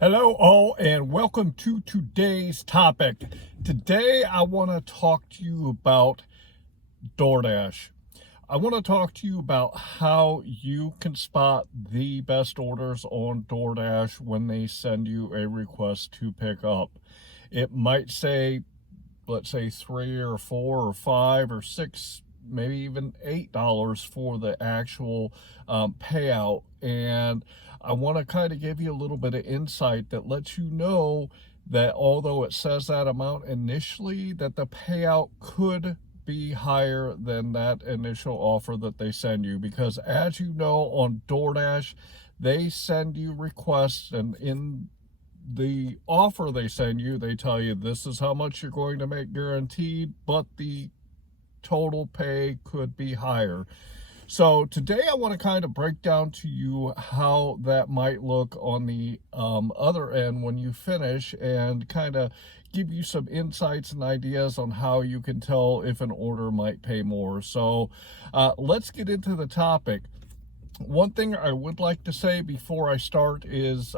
Hello all and welcome to today's topic. Today I want to talk to you about DoorDash. I want to talk to you about how you can spot the best orders on DoorDash when they send you a request to pick up. It might say, let's say 3 or 4 or 5 or 6, maybe even $8 for the actual payout. And I want to kind of give you a little bit of insight that lets you know that although it says that amount initially, that the payout could be higher than that initial offer that they send you. Because as you know, on DoorDash, they send you requests, and in the offer they send you, they tell you this is how much you're going to make guaranteed, but the total pay could be higher. So today I want to kind of break down to you how that might look on the other end when you finish, and kind of give you some insights and ideas on how you can tell if an order might pay more. So let's get into the topic. One thing I would like to say before I start is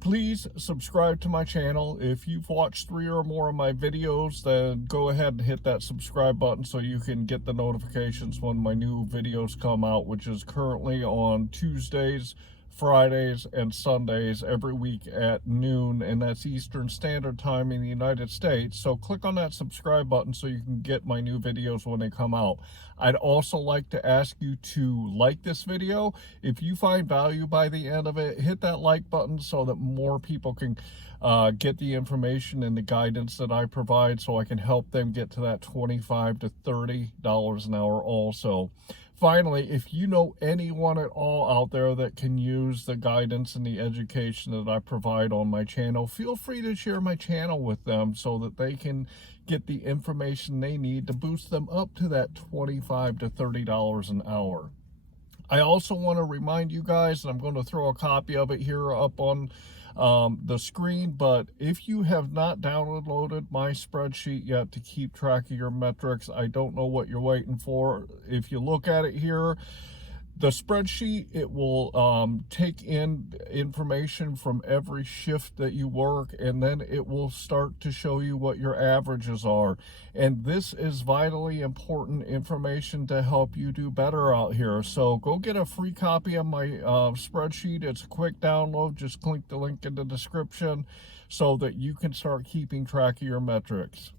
please subscribe to my channel. If you've watched 3 or more of my videos, then go ahead and hit that subscribe button so you can get the notifications when my new videos come out, which is currently on Tuesdays, Fridays, and Sundays every week at noon, and that's Eastern Standard Time in the United States. So click on that subscribe button so you can get my new videos when they come out. I'd also like to ask you to like this video. If you find value by the end of it, hit that like button so that more people can get the information and the guidance that I provide, so I can help them get to that $25 to $30 an hour also. Finally, if you know anyone at all out there that can use the guidance and the education that I provide on my channel, feel free to share my channel with them so that they can get the information they need to boost them up to that $25 to $30 an hour. I also want to remind you guys, and I'm going to throw a copy of it here up on the screen, but if you have not downloaded my spreadsheet yet to keep track of your metrics, I don't know what you're waiting for. If you look at it here, the spreadsheet, it will take in information from every shift that you work, and then it will start to show you what your averages are. And this is vitally important information to help you do better out here. So go get a free copy of my spreadsheet. It's a quick download. Just click the link in the description so that you can start keeping track of your metrics.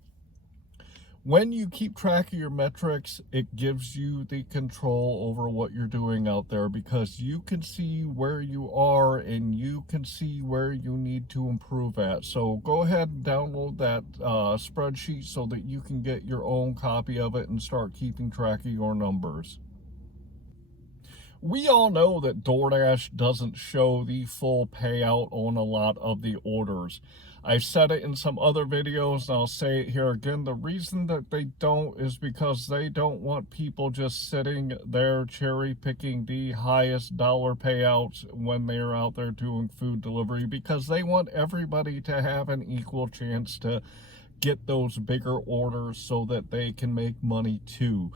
When you keep track of your metrics, it gives you the control over what you're doing out there, because you can see where you are and you can see where you need to improve at. So go ahead and download that spreadsheet so that you can get your own copy of it and start keeping track of your numbers. We all know that DoorDash doesn't show the full payout on a lot of the orders. I've said it in some other videos, and I'll say it here again. The reason that they don't is because they don't want people just sitting there cherry picking the highest dollar payouts when they're out there doing food delivery, because they want everybody to have an equal chance to get those bigger orders so that they can make money too.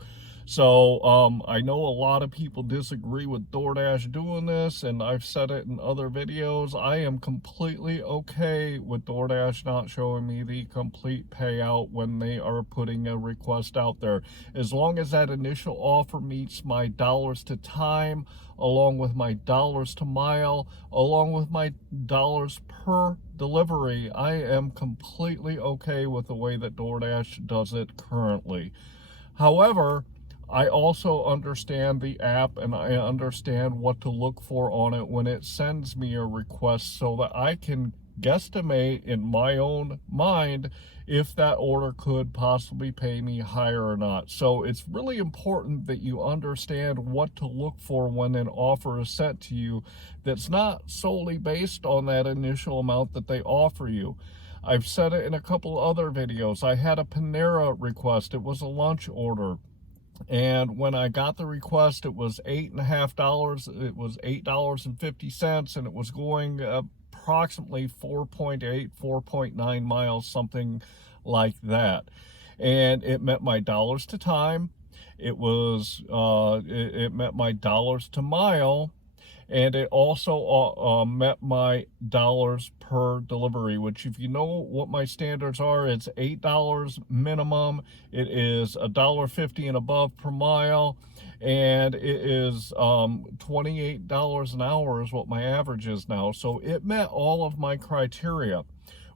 So I know a lot of people disagree with DoorDash doing this, and I've said it in other videos. I am completely okay with DoorDash not showing me the complete payout when they are putting a request out there. As long as that initial offer meets my dollars to time, along with my dollars to mile, along with my dollars per delivery, I am completely okay with the way that DoorDash does it currently. However, I also understand the app, and I understand what to look for on it when it sends me a request, so that I can guesstimate in my own mind if that order could possibly pay me higher or not. So it's really important that you understand what to look for when an offer is sent to you that's not solely based on that initial amount that they offer you. I've said it in a couple other videos. I had a Panera request. It was a lunch order. And when I got the request, it was $8.50. It was $8.50, and it was going approximately 4.8, 4.9 miles, something like that. And it met my dollars to time. It met my dollars to mile. and it also met my dollars per delivery, which, if you know what my standards are, it's $8 minimum. It is $1.50 and above per mile, and it is $28 an hour is what my average is now. So it met all of my criteria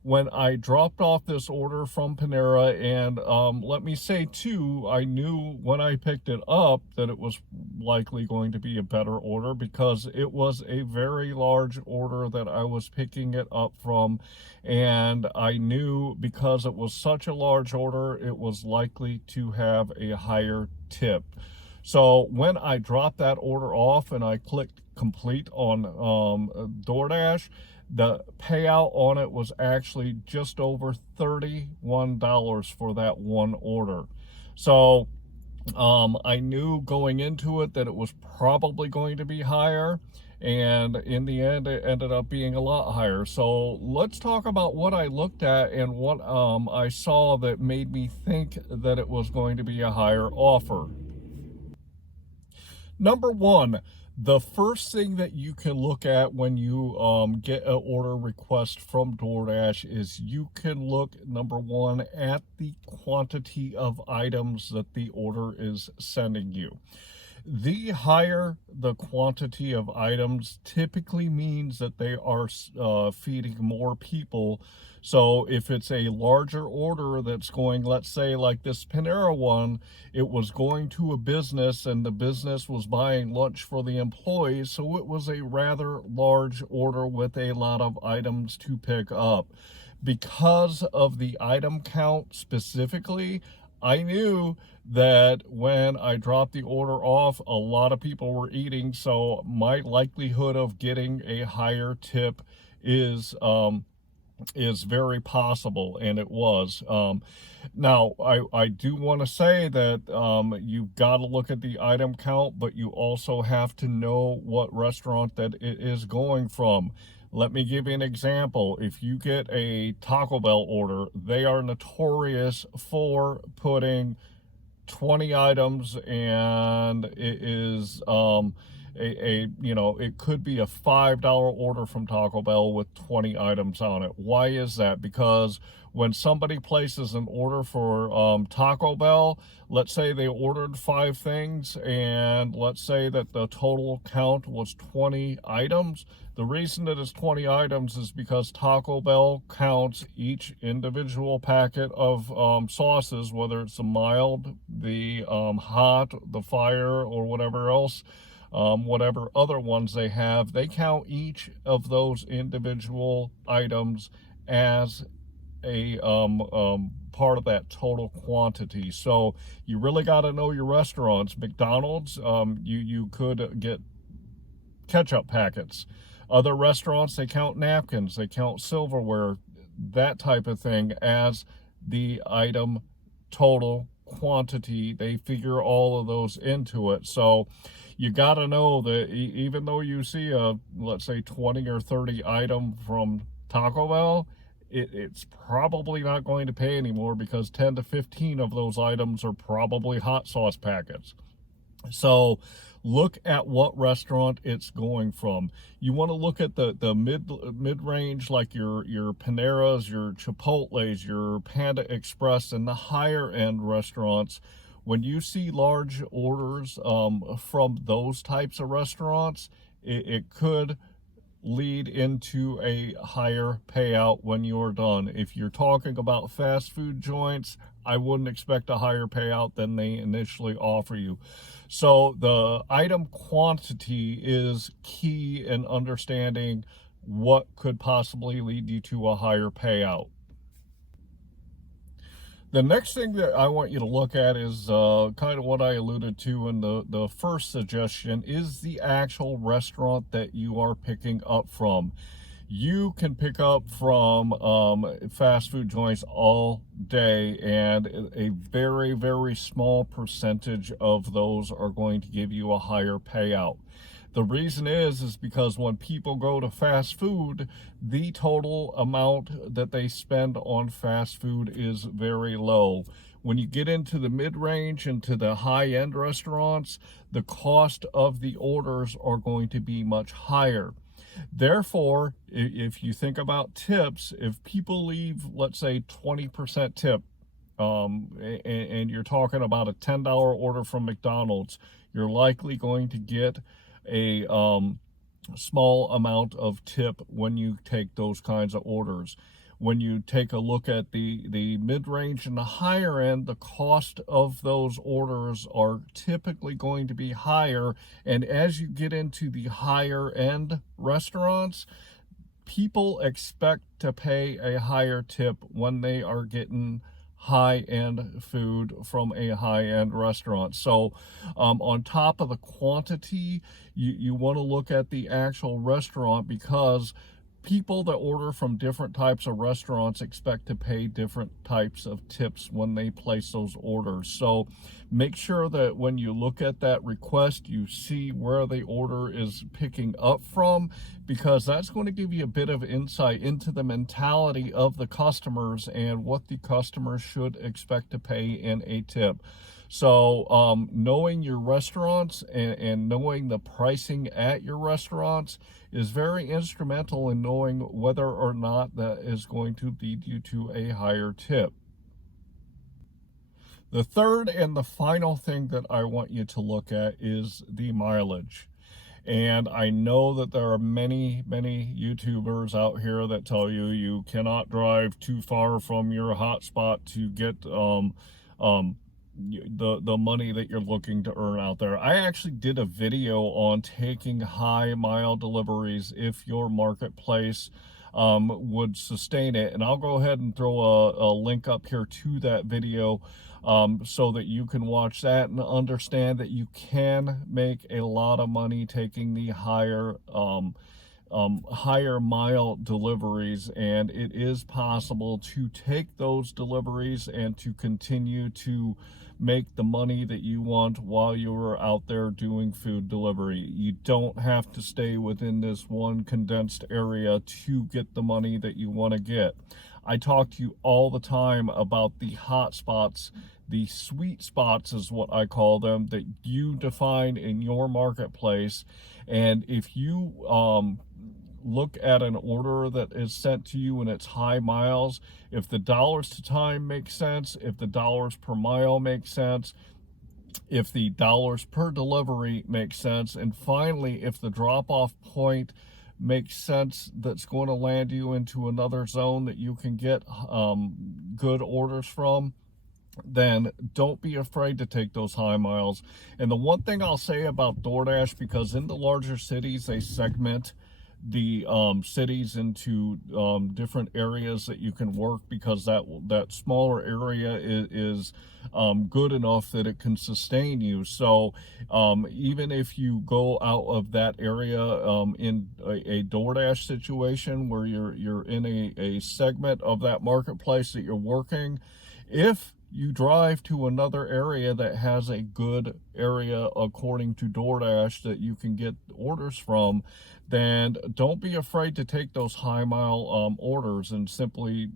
when I dropped off this order from Panera. And let me say too, I knew when I picked it up that it was likely going to be a better order, because it was a very large order that I was picking it up from, and I knew because it was such a large order, it was likely to have a higher tip. So when I dropped that order off and I clicked complete on DoorDash, the payout on it was actually just over $31 for that one order. So I knew going into it that it was probably going to be higher, and in the end it ended up being a lot higher. So let's talk about what I looked at and what I saw that made me think that it was going to be a higher offer. Number one, the first thing that you can look at when you get an order request from DoorDash is you can look, number one, at the quantity of items that the order is sending you. The higher the quantity of items typically means that they are feeding more people. So if it's a larger order that's going, let's say like this Panera one, it was going to a business and the business was buying lunch for the employees. So it was a rather large order with a lot of items to pick up. Because of the item count specifically, I knew that when I dropped the order off, a lot of people were eating, so my likelihood of getting a higher tip is very possible, and it was. Now, I do want to say that you've got to look at the item count, but you also have to know what restaurant that it is going from. Let me give you an example. If you get a Taco Bell order, they are notorious for putting 20 items, and it is it could be a $5 order from Taco Bell with 20 items on it. Why is that? Because when somebody places an order for Taco Bell, let's say they ordered 5 things, and let's say that the total count was 20 items. The reason that it's 20 items is because Taco Bell counts each individual packet of sauces, whether it's the mild, the hot, the fire, or whatever else, whatever other ones they have. They count each of those individual items as a part of that total quantity. So you really got to know your restaurants. McDonald's, you could get ketchup packets. Other restaurants, they count napkins, they count silverware, that type of thing as the item total quantity. They figure all of those into it. So you got to know that even though you see a, let's say, 20 or 30 item from Taco Bell, it's probably not going to pay anymore, because 10 to 15 of those items are probably hot sauce packets. So look at what restaurant it's going from. You want to look at the mid-range, like your Paneras, your Chipotles, your Panda Express, and the higher end restaurants. When you see large orders from those types of restaurants, it could lead into a higher payout when you're done. If you're talking about fast food joints, I wouldn't expect a higher payout than they initially offer you. So the item quantity is key in understanding what could possibly lead you to a higher payout. The next thing that I want you to look at is kind of what I alluded to in the first suggestion, is the actual restaurant that you are picking up from. You can pick up from fast food joints all day, and a very, very small percentage of those are going to give you a higher payout. The reason is because when people go to fast food, the total amount that they spend on fast food is very low. When you get into the mid-range and to the high-end restaurants, the cost of the orders are going to be much higher. Therefore, if you think about tips, if people leave, let's say 20% tip, and you're talking about a $10 order from McDonald's, you're likely going to get a small amount of tip when you take those kinds of orders. When you take a look at the mid-range and the higher end, the cost of those orders are typically going to be higher. And as you get into the higher end restaurants, people expect to pay a higher tip when they are getting high-end food from a high-end restaurant. So on top of the quantity, you want to look at the actual restaurant, because people that order from different types of restaurants expect to pay different types of tips when they place those orders. So make sure that when you look at that request, you see where the order is picking up from, because that's going to give you a bit of insight into the mentality of the customers and what the customers should expect to pay in a tip. So knowing your restaurants and knowing the pricing at your restaurants is very instrumental in knowing whether or not that is going to lead you to a higher tip. The third and the final thing that I want you to look at is the mileage. And I know that there are many YouTubers out here that tell you you cannot drive too far from your hotspot to get the money that you're looking to earn out there. I actually did a video on taking high mile deliveries if your marketplace would sustain it, and I'll go ahead and throw a link up here to that video so that you can watch that and understand that you can make a lot of money taking the higher mile deliveries, and it is possible to take those deliveries and to continue to make the money that you want while you're out there doing food delivery. You don't have to stay within this one condensed area to get the money that you want to get. I talk to you all the time about the hot spots, the sweet spots is what I call them, that you define in your marketplace. And if you look at an order that is sent to you and it's high miles, if the dollars to time makes sense, if the dollars per mile makes sense, if the dollars per delivery makes sense, and finally, if the drop-off point makes sense, that's going to land you into another zone that you can get good orders from, then don't be afraid to take those high miles. And the one thing I'll say about DoorDash, because in the larger cities, they segment the cities into different areas that you can work, because that smaller area is good enough that it can sustain you. So even if you go out of that area in a DoorDash situation where you're in a segment of that marketplace that you're working, if you drive to another area that has a good area according to DoorDash that you can get orders from, then don't be afraid to take those high mile orders and simply,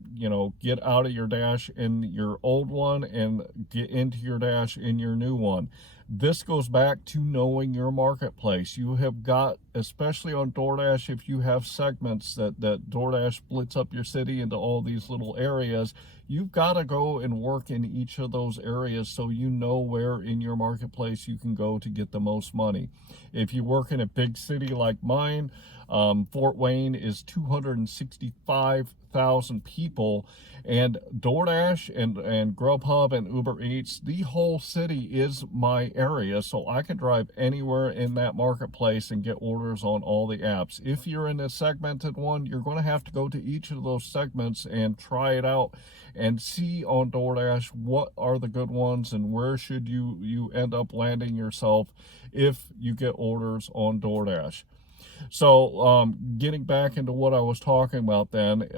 get out of your dash in your old one and get into your dash in your new one. This goes back to knowing your marketplace. You have got, especially on DoorDash, if you have segments that DoorDash splits up your city into all these little areas, you've got to go and work in each of those areas so you know where in your marketplace you can go to get the most money. If you work in a big city like mine, Fort Wayne is 265,000 people, and DoorDash and GrubHub and Uber Eats, the whole city is my area, so I can drive anywhere in that marketplace and get orders on all the apps. If you're in a segmented one, you're going to have to go to each of those segments and try it out and see on DoorDash what are the good ones and where should you end up landing yourself if you get orders on DoorDash. So getting back into what I was talking about then,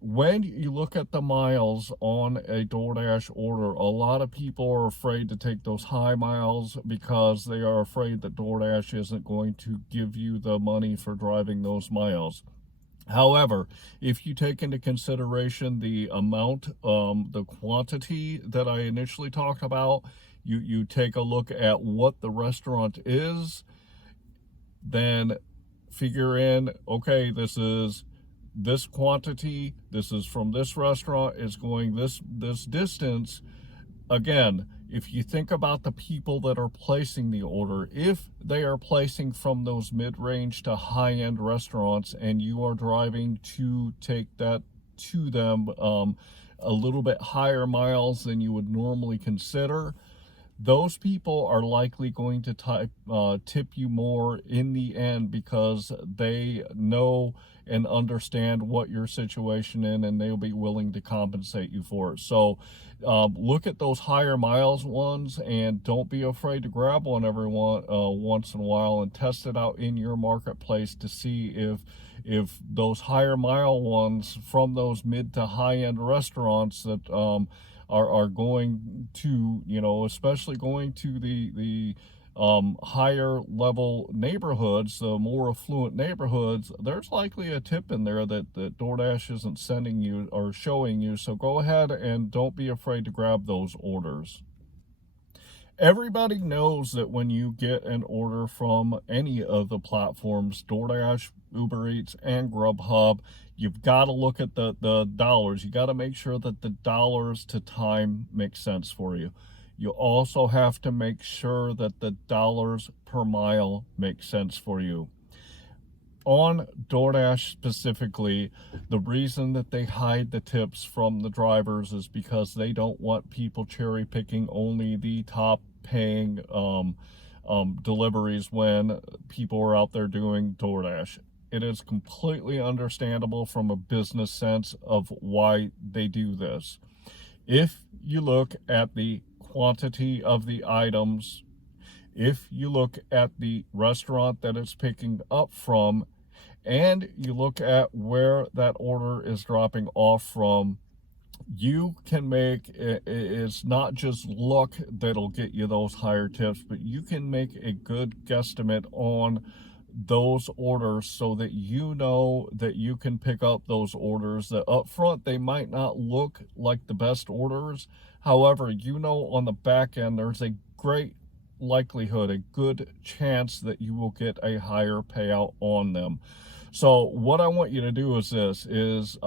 when you look at the miles on a DoorDash order, a lot of people are afraid to take those high miles because they are afraid that DoorDash isn't going to give you the money for driving those miles. However, if you take into consideration the amount, the quantity that I initially talked about, you take a look at what the restaurant is, then figure in, okay, this is this quantity, this is from this restaurant, it's going this distance. Again, if you think about the people that are placing the order, if they are placing from those mid-range to high-end restaurants and you are driving to take that to them a little bit higher miles than you would normally consider, those people are likely going to tip you more in the end because they know and understand what your situation is, and they'll be willing to compensate you for it. So look at those higher miles ones and don't be afraid to grab one once in a while and test it out in your marketplace to see if those higher mile ones from those mid to high end restaurants that are going to, especially going to the higher level neighborhoods, the more affluent neighborhoods, there's likely a tip in there that DoorDash isn't sending you or showing you. So go ahead and don't be afraid to grab those orders. Everybody knows that when you get an order from any of the platforms, DoorDash, Uber Eats, and GrubHub, you've got to look at the dollars. You got to make sure that the dollars to time makes sense for you. You also have to make sure that the dollars per mile make sense for you. On DoorDash specifically, the reason that they hide the tips from the drivers is because they don't want people cherry picking only the top paying deliveries when people are out there doing DoorDash. It is completely understandable from a business sense of why they do this. If you look at the quantity of the items, if you look at the restaurant that it's picking up from, and you look at where that order is dropping off from, you can make it's not just luck that'll get you those higher tips, but you can make a good guesstimate on those orders so that you know that you can pick up those orders that up front they might not look like the best orders. However, on the back end there's a great likelihood, a good chance that you will get a higher payout on them. So what I want you to do is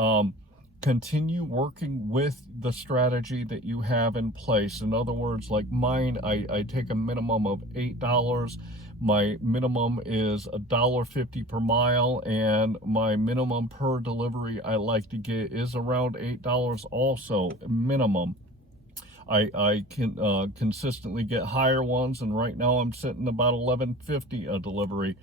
continue working with the strategy that you have in place. In other words, like mine, I take a minimum of $8. My minimum is $1.50 per mile, and my minimum per delivery I like to get is around $8 also, minimum. I can consistently get higher ones, and right now I'm sitting about $11.50 a delivery.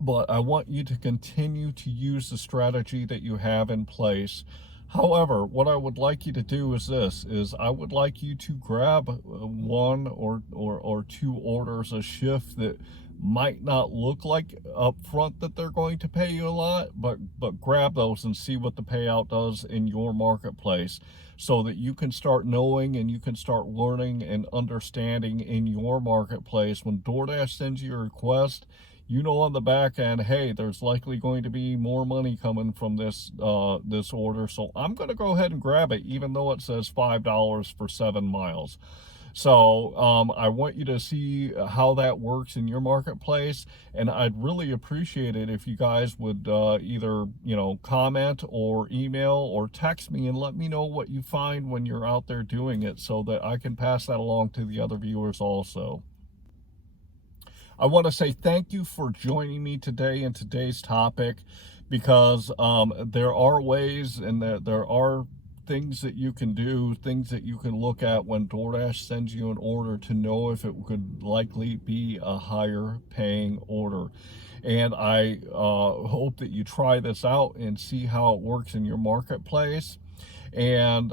But I want you to continue to use the strategy that you have in place. However, what I would like you to do is I would like you to grab one or two orders a shift that might not look like up front that they're going to pay you a lot, but grab those and see what the payout does in your marketplace so that you can start knowing and you can start learning and understanding in your marketplace. When DoorDash sends you a request, on the back end, hey, there's likely going to be more money coming from this order, so I'm going to go ahead and grab it, even though it says $5 for 7 miles. So I want you to see how that works in your marketplace, and I'd really appreciate it if you guys would either comment or email or text me and let me know what you find when you're out there doing it, so that I can pass that along to the other viewers also. I want to say thank you for joining me today in today's topic, because there are ways and there are things that you can do, things that you can look at when DoorDash sends you an order to know if it could likely be a higher paying order. And I hope that you try this out and see how it works in your marketplace. And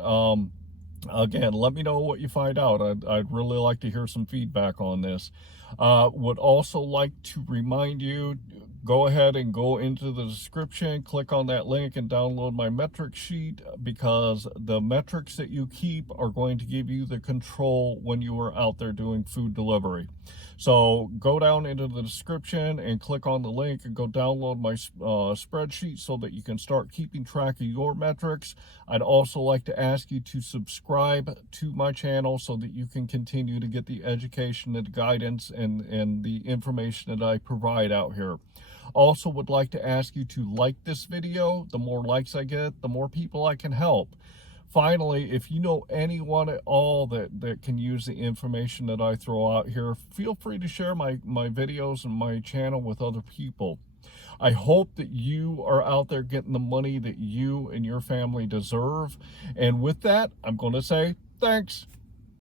again, let me know what you find out. I'd really like to hear some feedback on this. Would also like to remind you, go ahead and go into the description, click on that link and download my metric sheet, because the metrics that you keep are going to give you the control when you are out there doing food delivery. So go down into the description and click on the link and go download my spreadsheet so that you can start keeping track of your metrics. I'd also like to ask you to subscribe to my channel so that you can continue to get the education and guidance and the information that I provide out here. Also would like to ask you to like this video. The more likes I get, the more people I can help. Finally, if you know anyone at all that can use the information that I throw out here, feel free to share my videos and my channel with other people. I hope that you are out there getting the money that you and your family deserve. And with that, I'm going to say thanks.